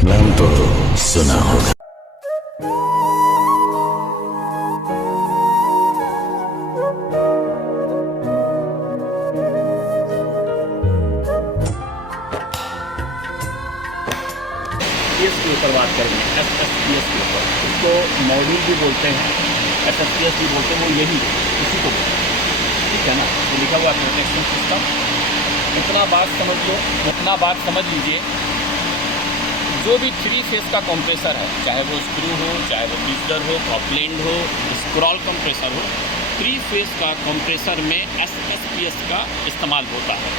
नाम तो सुना होगा। के ऊपर बात करेंगे, SSPS के ऊपर। इसको मॉड्यूल भी बोलते हैं, SSPS भी बोलते हैं, वो यही इसी को बोलते हैं, ठीक है ना। तो लिखा हुआ प्रोटेक्शन सिस्टम। इतना बात समझ लो, इतना बात समझ लीजिए, जो भी 3 फेस का कंप्रेसर है, चाहे वो स्क्रू हो, चाहे वो पिस्टन हो, कॉपलैंड हो, स्क्रॉल कंप्रेसर हो, 3 फेस का कंप्रेसर में SSPS का इस्तेमाल होता है।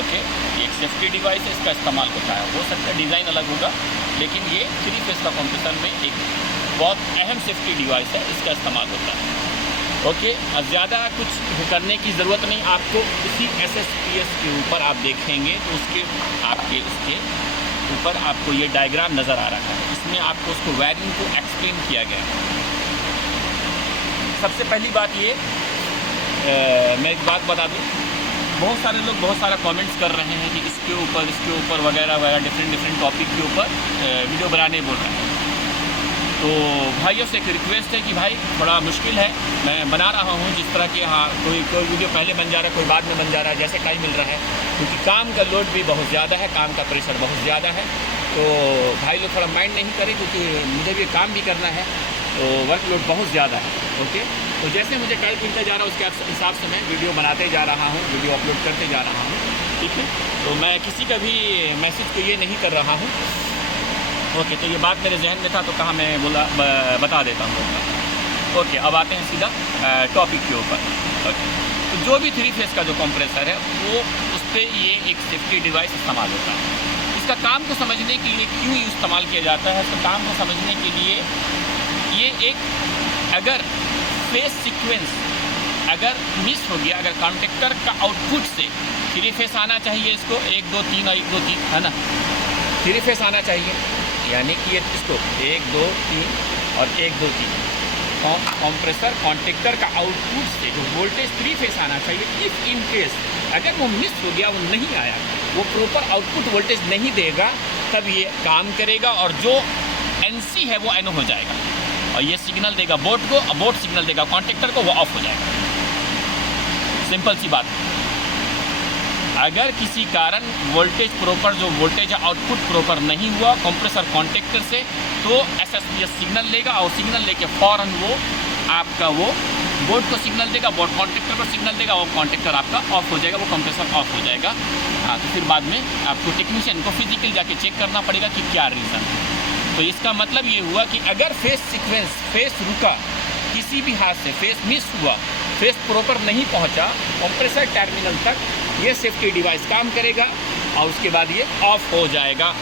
ओके, एक सेफ्टी डिवाइस है, इसका इस्तेमाल होता है। हो सकता है डिज़ाइन अलग होगा, लेकिन ये 3 फेस का कंप्रेसर में एक बहुत अहम सेफ्टी डिवाइस है, इसका इस्तेमाल होता है। ओके, अब ज़्यादा कुछ करने की ज़रूरत नहीं आपको। इसी SSPS के ऊपर आप देखेंगे तो उसके ऊपर आपको ये डायग्राम नज़र आ रहा है। इसमें आपको उसको वायरिंग को एक्सप्लेन किया गया है। सबसे पहली बात ये, मैं एक बात बता दूँ, बहुत सारे लोग बहुत सारा कमेंट्स कर रहे हैं कि इसके ऊपर वगैरह वगैरह डिफरेंट टॉपिक के ऊपर वीडियो बनाने बोल रहे हैं। तो भाइयों से एक रिक्वेस्ट है कि भाई थोड़ा मुश्किल है, मैं बना रहा हूँ जिस तरह की, हाँ कोई वीडियो पहले बन जा रहा है, कोई बाद में बन जा रहा है, जैसे टाइम मिल रहा है, क्योंकि काम का लोड भी बहुत ज़्यादा है, काम का प्रेशर बहुत ज़्यादा है। तो भाई लोग थोड़ा माइंड नहीं करें, क्योंकि मुझे भी काम भी करना है, तो वर्कलोड बहुत ज़्यादा है। ओके, तो जैसे मुझे टाइम मिलता जा रहा है उसके हिसाब से मैं वीडियो बनाते जा रहा हूँ, वीडियो अपलोड करते जा रहा हूँ, ठीक है। तो मैं किसी का भी मैसेज को ये नहीं कर रहा हूँ। ओके, तो ये बात मेरे जहन में था तो कहा मैं बता देता हूँ। ओके, अब आते हैं सीधा टॉपिक के ऊपर। ओके, तो जो भी 3 फेस का जो कंप्रेसर है वो उस पर ये एक सेफ्टी डिवाइस इस्तेमाल होता है। इसका काम को समझने के लिए क्यों इस्तेमाल किया जाता है, इसका काम को समझने के लिए ये एक, अगर फेस सीक्वेंस अगर मिस हो गया, अगर कॉन्टेक्टर का आउटपुट से 3 फेस आना चाहिए, इसको 1 2 3 और 1 2 3 है ना, 3 फेस आना चाहिए, यानी कि ये इसको 1 2 3 और 1 2 3 कंप्रेसर कॉन्टेक्टर का आउटपुट से जो वोल्टेज 3 फेस आना चाहिए, इफ़ इन केस अगर वो मिस हो गया, वो नहीं आया, वो प्रॉपर आउटपुट वोल्टेज नहीं देगा, तब ये काम करेगा और जो NC है वो NO हो जाएगा, और ये सिग्नल देगा बोर्ड को, बोर्ड सिग्नल देगा कॉन्टेक्टर को, वो ऑफ हो जाएगा। सिंपल सी बात। अगर किसी कारण वोल्टेज प्रॉपर, जो वोल्टेज आउटपुट प्रॉपर नहीं हुआ कंप्रेसर कॉन्टेक्टर से, तो SSPS सिग्नल लेगा, और सिग्नल लेके फ़ौरन वो आपका वो बोर्ड को सिग्नल देगा, बोर्ड कॉन्टेक्टर को सिग्नल देगा, वो कॉन्टेक्टर आपका ऑफ हो जाएगा, वो कंप्रेसर ऑफ हो जाएगा। हाँ, तो फिर बाद में आपको टेक्नीशियन को फिजिकल जाके चेक करना पड़ेगा कि क्या रीज़न है। तो इसका मतलब ये हुआ कि अगर फेस सीक्वेंस, फेस रुका, किसी भी हाथ से फेस मिस हुआ, फेस प्रॉपर नहीं पहुंचा कंप्रेसर टर्मिनल तक, ये सेफ्टी डिवाइस काम करेगा और उसके बाद ये ऑफ हो जाएगा।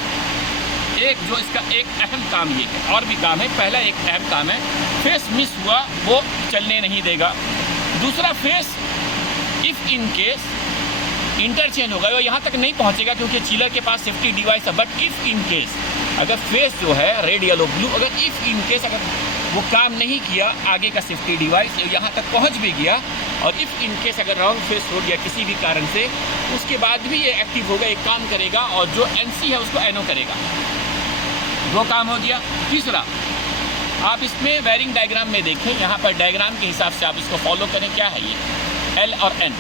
एक जो इसका एक अहम काम ये है, और भी काम है, पहला एक अहम काम है, फेस मिस हुआ वो चलने नहीं देगा। दूसरा, face if in case interchange होगा, वो यहाँ तक नहीं पहुँचेगा क्योंकि चिलर के पास सेफ्टी डिवाइस है, बट इफ़ इन केस अगर फेस जो है रेड येलो ब्लू, अगर इफ़ इन केस अगर वो काम नहीं किया, आगे का सेफ्टी डिवाइस यहाँ तक पहुँच भी गया, और इफ़ इन केस अगर रॉन्ग फेस हो गया किसी भी कारण से, उसके बाद भी ये एक्टिव होगा, एक काम करेगा, और जो NC है उसको NO करेगा। 2 काम हो गया। तीसरा, आप इसमें वायरिंग डायग्राम में देखें, यहाँ पर डायग्राम के हिसाब से आप इसको फॉलो करें। क्या है ये L और N,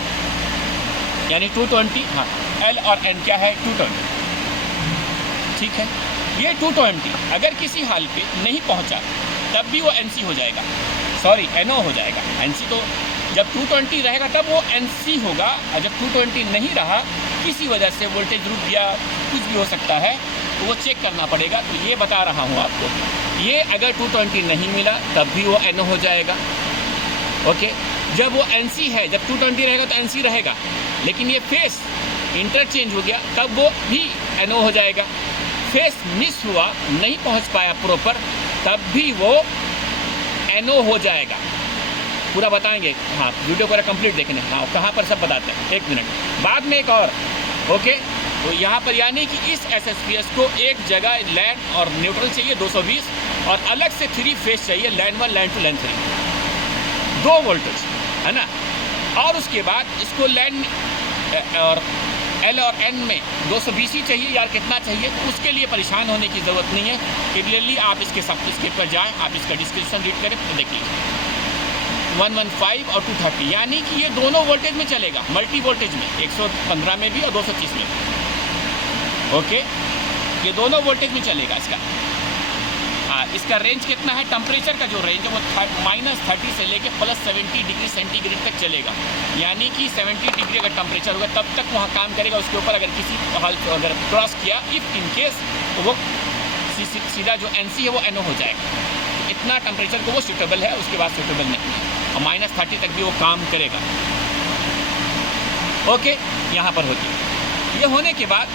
यानी 220, हाँ L और N क्या है 220, ठीक है। ये 220 अगर किसी हाल पे नहीं पहुंचा तब भी वो NC हो जाएगा, सॉरी NO हो जाएगा। NC तो जब 220 रहेगा तब वो NC होगा, और जब 220 नहीं रहा, किसी वजह से वोल्टेज रुक गया, कुछ भी हो सकता है, तो वो चेक करना पड़ेगा। तो ये बता रहा हूँ आपको, ये अगर 220 नहीं मिला तब भी वो NO हो जाएगा। ओके, जब वो NC है, जब 220 रहेगा तो NC रहेगा, लेकिन ये फेस इंटरचेंज हो गया तब वो भी NO हो जाएगा। फेस मिस हुआ, नहीं पहुंच पाया प्रॉपर, तब भी वो NO हो जाएगा। पूरा बताएंगे, हाँ वीडियो पूरा कंप्लीट देखने, हाँ कहाँ पर सब बताते हैं, 1 मिनट बाद में एक और। ओके, तो यहाँ पर यानी कि इस SSPS को एक जगह लैंड और न्यूट्रल चाहिए 220, और अलग से 3 फेस चाहिए, लैंड 1, लैंड 2, लैंड 3, 2 वोल्टेज है ना। और उसके बाद इसको लैंड और L और N में 220 ही चाहिए यार, कितना चाहिए, तो उसके लिए परेशान होने की ज़रूरत नहीं है। क्लियरली आप इसके पर जाएँ, आप इसका डिस्क्रिप्शन रीड करें तो देख लीजिए 115 और 230, यानी कि ये दोनों वोल्टेज में चलेगा, मल्टी वोल्टेज में, 115 में भी और 230 में भी। ओके, ये दोनों वोल्टेज में चलेगा इसका। हाँ, इसका रेंज कितना है, टेम्परेचर का जो रेंज है वो -30 से लेके +70 डिग्री सेंटीग्रेड तक चलेगा। यानी कि 70 डिग्री अगर टेम्परेचर होगा तब तक वहाँ काम करेगा। उसके ऊपर अगर किसी हाल अगर क्रॉस किया, इफ़ इन केस, तो वो सीधा जो NC है वो NO हो जाएगा। इतना टेम्परेचर को वो सूटेबल है, उसके बाद सूटेबल नहीं है, और -30 तक भी वो काम करेगा। ओके, यहाँ पर होती है। ये होने के बाद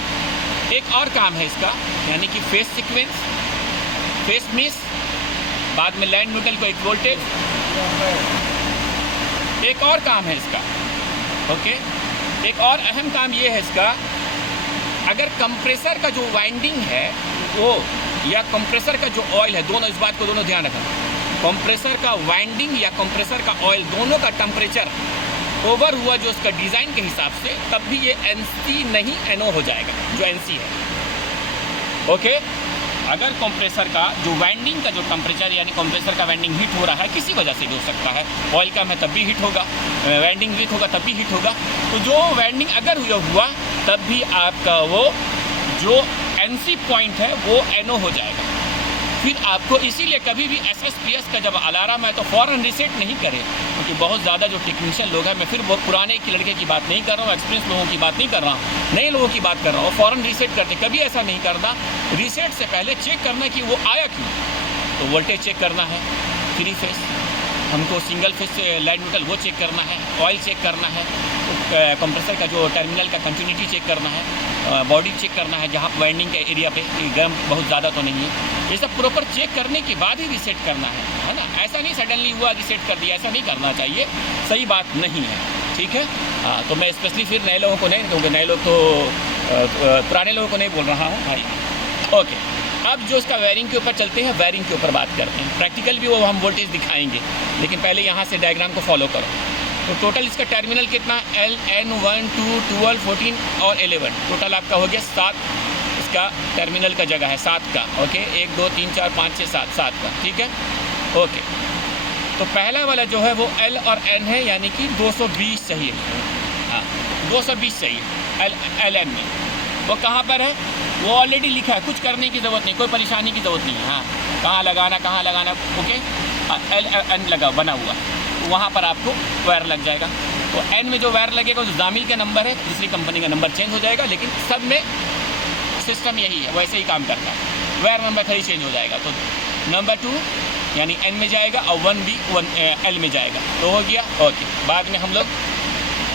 एक और काम है इसका, यानी कि फेस सीक्वेंस, फेस मिस, बाद में लैंड न्यूट्रल को एक वोल्टेज। एक और काम है इसका, ओके, एक और अहम काम ये है इसका, अगर कंप्रेसर का जो वाइंडिंग है वो या कंप्रेसर का जो ऑयल है, दोनों, इस बात को दोनों ध्यान रखना, कंप्रेसर का वाइंडिंग या कंप्रेसर का ऑयल दोनों का टेम्परेचर ओवर हुआ जो उसका डिज़ाइन के हिसाब से, तब भी ये NC नहीं NO हो जाएगा, जो NC है। ओके, अगर कंप्रेसर का जो वाइंडिंग का जो टेम्परेचर, यानी कंप्रेसर का वाइंडिंग हीट हो रहा है, किसी वजह से भी हो सकता है, ऑयल कम है तब भी हीट होगा, वाइंडिंग वीक होगा तब भी हीट होगा, तो जो वाइंडिंग अगर हुआ तब भी आपका वो जो NC पॉइंट है वो NO हो जाएगा। फिर आपको इसीलिए कभी भी SSPS का जब अलार्म है तो फ़ौरन रीसेट नहीं करें, क्योंकि बहुत ज़्यादा जो टेक्नीशियन लोग हैं, मैं फिर बहुत पुराने के लड़के की बात नहीं कर रहा हूँ, एक्सपीरियंस लोगों की बात नहीं कर रहा हूँ, नए लोगों की बात कर रहा हूँ, फ़ौरन रीसेट करते। कभी ऐसा नहीं करना, रीसेट से पहले चेक करना कि वो आया क्यों। तो वोल्टेज चेक करना है, 3 फेस, हमको सिंगल फेस से लाइन न्यूट्रल वो चेक करना है, ऑयल चेक करना है, कंप्रेसर का जो टर्मिनल का कंटिन्यूटी चेक करना है, बॉडी चेक करना है, जहाँ वाइंडिंग के एरिया पे गर्म बहुत ज़्यादा तो नहीं है, ये सब प्रॉपर चेक करने के बाद ही रीसेट करना है ना। ऐसा नहीं सडनली हुआ रीसेट कर दिया, ऐसा नहीं करना चाहिए, सही बात नहीं है, ठीक है। हाँ, तो मैं स्पेशली फिर नए लोगों को नहीं, क्योंकि नए लोग तो पुराने लोगों को नहीं बोल रहा हूँ भाई। ओके, अब जो इसका वायरिंग के ऊपर चलते हैं, वायरिंग के ऊपर बात करते हैं। प्रैक्टिकल भी वो हम वोल्टेज दिखाएंगे, लेकिन पहले यहाँ से डायग्राम को फॉलो करो। तो टोटल इसका टर्मिनल कितना, L, N, 1, 2, 12, 14 और 11, टोटल आपका हो गया 7 इसका टर्मिनल का जगह है, 7 का। ओके, 1 2 3 4 5 6 7 का, ठीक है। ओके, तो पहला वाला जो है वो L और N है, यानी कि 220 चाहिए। हाँ, 220 चाहिए LN में। वो कहाँ पर है, वो ऑलरेडी लिखा है, कुछ करने की ज़रूरत नहीं, कोई परेशानी की ज़रूरत नहीं है। हाँ, कहाँ लगाना, ओके, LN लगा बना हुआ, तो वहाँ पर आपको वायर लग जाएगा। तो N में जो वायर लगेगा जो जामिल का नंबर है, दूसरी कंपनी का नंबर चेंज हो जाएगा, लेकिन सब में सिस्टम यही है, वैसे ही काम करता है, वायर नंबर खाली चेंज हो जाएगा। तो नंबर 2 यानी N में जाएगा और 1 भी L में जाएगा, तो हो गया। ओके, बाद में हम लोग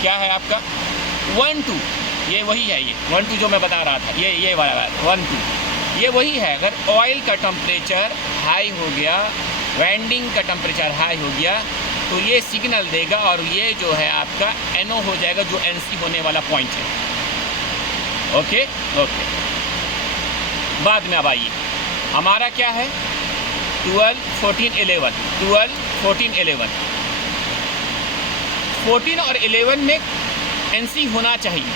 क्या है आपका 1 2, ये वही है, ये 1 2 जो मैं बता रहा था, ये वाला 1 2 ये वही है। अगर ऑयल का टेम्परेचर हाई हो गया, वाइंडिंग का टेम्परेचर हाई हो गया, तो ये सिग्नल देगा और ये जो है आपका NO हो जाएगा, जो NC होने वाला पॉइंट है। ओके, बाद में अब आइए, हमारा क्या है 12 14 11, 12 14 11, 14 और 11 में NC होना चाहिए,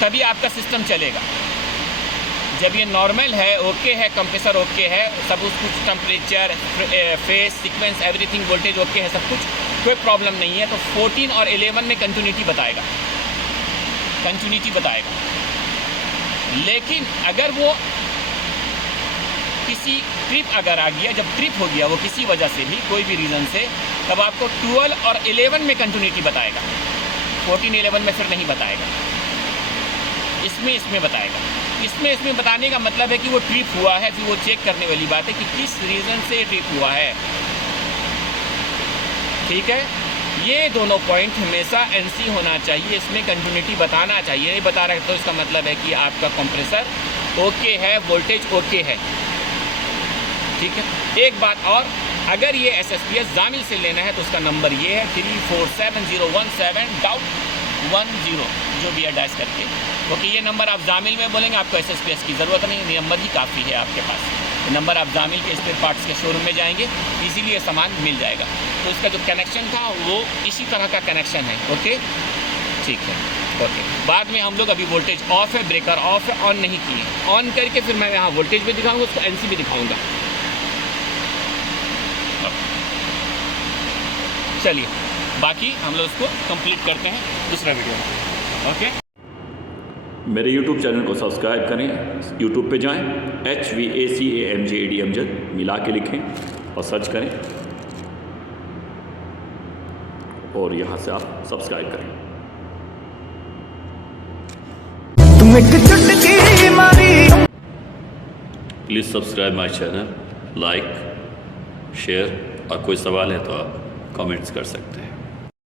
तभी आपका सिस्टम चलेगा। जब ये नॉर्मल है, ओके है, कंप्रेसर ओके है, सब कुछ temperature, face sequence, everything, voltage okay है, सब कुछ, कोई प्रॉब्लम नहीं है, तो 14 और 11 में कंटिन्यूटी बताएगा। लेकिन अगर वो किसी ट्रिप अगर आ गया, जब ट्रिप हो गया वो किसी वजह से भी, कोई भी रीज़न से, तब आपको 12 और 11 में कंटिन्यूटी बताएगा, 14 11 में फिर नहीं बताएगा, इसमें बताएगा। इसमें बताने का मतलब है कि वो ट्रिप हुआ है, फिर वो चेक करने वाली बात है कि किस रीज़न से ट्रिप हुआ है, ठीक है। ये दोनों पॉइंट हमेशा NC होना चाहिए, इसमें कंटिन्यूटी बताना चाहिए। नहीं बता रहे तो इसका मतलब है कि आपका कंप्रेसर ओके है, वोल्टेज ओके है, ठीक है। एक बात और, अगर ये SSPS जामिल से लेना है तो उसका नंबर ये है 347017.10, जो भी है डैश करके, क्योंकि ये नंबर आप जामिल में बोलेंगे, आपको SSPS की ज़रूरत नहीं, नंबर ही काफ़ी है आपके पास। नंबर आप जामिल के स्पेयर पार्ट्स के शोरूम में जाएंगे, इजीली ये सामान मिल जाएगा। तो इसका जो कनेक्शन था वो इसी तरह का कनेक्शन है, ओके, ठीक है। ओके, बाद में हम लोग अभी वोल्टेज ऑफ है, ब्रेकर ऑफ है, ऑन नहीं किए, ऑन करके फिर मैं यहाँ वोल्टेज भी दिखाऊंगा, उसको एनसी भी दिखाऊंगा। चलिए बाकी हम लोग उसको कंप्लीट करते हैं दूसरा वीडियो में। ओके, मेरे YouTube चैनल को सब्सक्राइब करें, YouTube पे जाएं, HVACAMJAD अमजद मिला के लिखें और सर्च करें और यहाँ से आप सब्सक्राइब करें। Please subscribe my channel, like, share, और कोई सवाल है तो आप कमेंट्स कर सकते हैं।